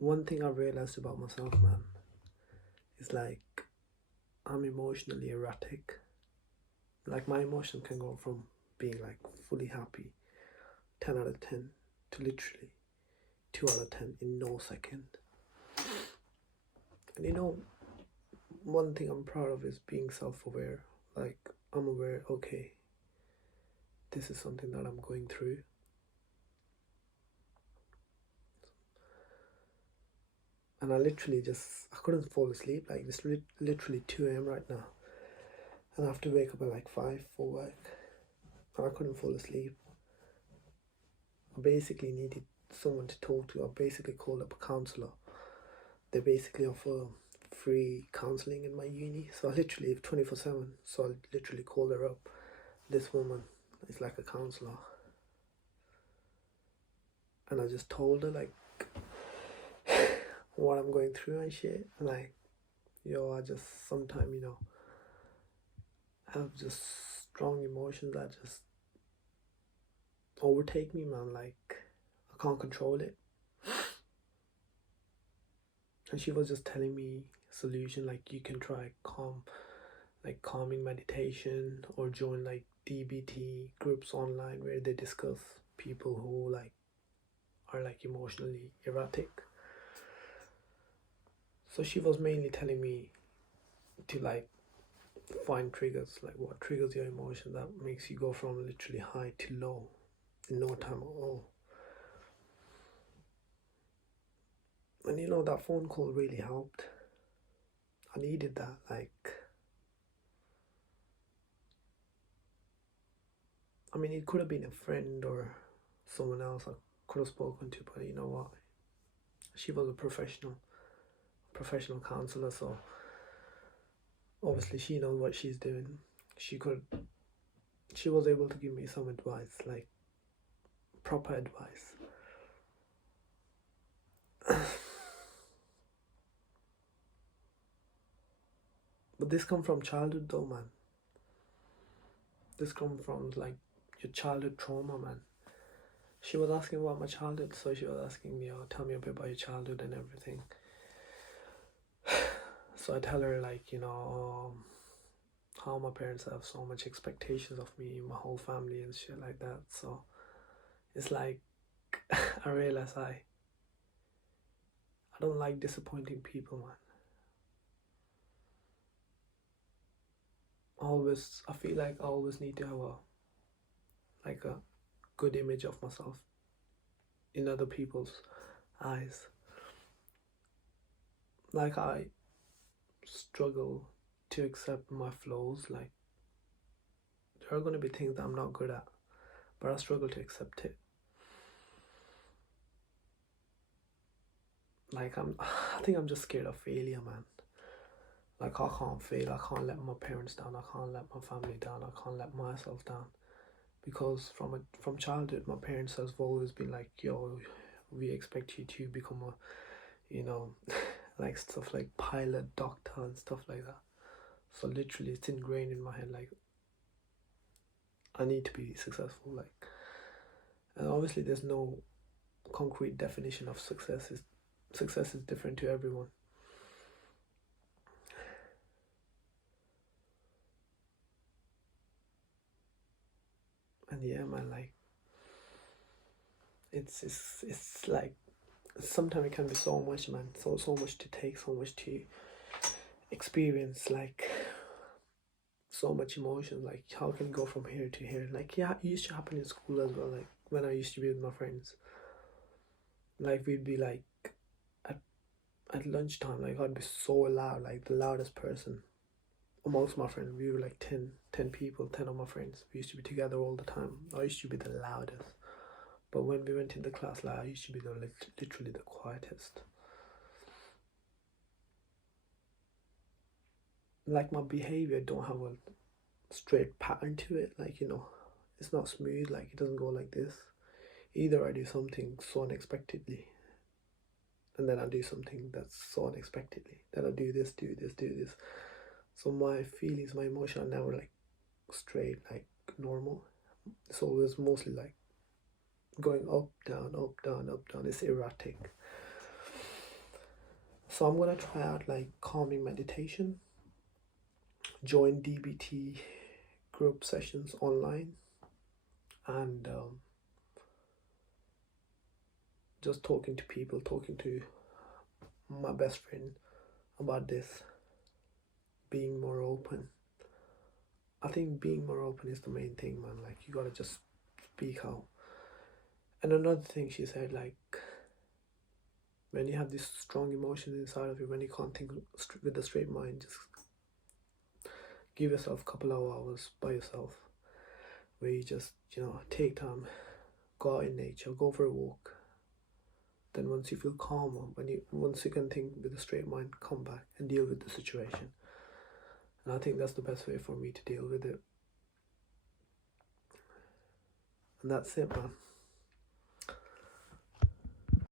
One thing I realized about myself, man, is like I'm emotionally erratic. Like my emotion can go from being like fully happy, 10 out of 10, to literally 2 out of 10 in no second. And one thing I'm proud of is being self aware. Like, I'm aware, okay, this is something that I'm going through. And I couldn't fall asleep. Like, it's literally 2 a.m. right now. And I have to wake up at like 5 for work. And I couldn't fall asleep. I basically needed someone to talk to. I basically called up a counselor. They basically offer free counseling in my uni. So I literally, 24/7. So I literally called her up. This woman is like a counselor. And I just told her, like, what I'm going through and shit. And like, I just sometimes, have just strong emotions that just overtake me, man. Like, I can't control it. And she was just telling me solution, like you can try calming meditation, or join like DBT groups online where they discuss people who like are like emotionally erratic. So she was mainly telling me to like find triggers, like what triggers your emotion that makes you go from literally high to low in no time at all. And that phone call really helped. I needed that. Like, I mean, it could have been a friend or someone else I could have spoken to, but you know what? She was a professional counselor, so obviously she knows what she's doing. She was able to give me some advice, like proper advice. But this come from childhood though, man. This come from like your childhood trauma, man. She was asking about my childhood, so she was asking me, "Oh, tell me a bit about your childhood and everything." So I tell her like, how my parents have so much expectations of me, my whole family and shit like that. So it's like I realize I don't like disappointing people, man. I feel like I always need to have a good image of myself in other people's eyes. Like, I struggle to accept my flaws. Like, there are going to be things that I'm not good at, but I struggle to accept it. Like, I think I'm just scared of failure, man. Like, I can't fail. I can't let my parents down. I can't let my family down. I can't let myself down. Because from childhood, my parents have always been like, "Yo, we expect you to become like stuff like pilot, doctor, and stuff like that." So literally, it's ingrained in my head. Like, I need to be successful. Like, and obviously, there's no concrete definition of success. Success is different to everyone. And yeah, man, like, it's like sometimes it can be so much, man. So much to take, so much to experience. Like, so much emotion. Like, how can you go from here to here? Like, yeah, it used to happen in school as well. Like, when I used to be with my friends, like, we'd be like at, at lunchtime, like, I'd be so loud, like the loudest person amongst my friends. We were like 10 people, 10 of my friends. We used to be together all the time. I used to be the loudest. But when we went in the class, like, I used to be literally the quietest. Like, my behavior don't have a straight pattern to it. Like, it's not smooth. Like, it doesn't go like this. Either I do something so unexpectedly, and then I do something that's so unexpectedly. Then I do this, do this, do this. So my feelings, my emotion are never like straight, like normal. It's always mostly like going up, down, up, down, up, down. It's erratic. So I'm gonna try out like calming meditation, join DBT group sessions online, and just talking to people, talking to my best friend about this, being more open. I think being more open is the main thing, man. Like, you gotta just speak out. And another thing she said, like, when you have these strong emotions inside of you, when you can't think with a straight mind, just give yourself a couple of hours by yourself, where you just, take time, go out in nature, go for a walk. Then once you feel calmer, once you can think with a straight mind, come back and deal with the situation. And I think that's the best way for me to deal with it. And that's it, man.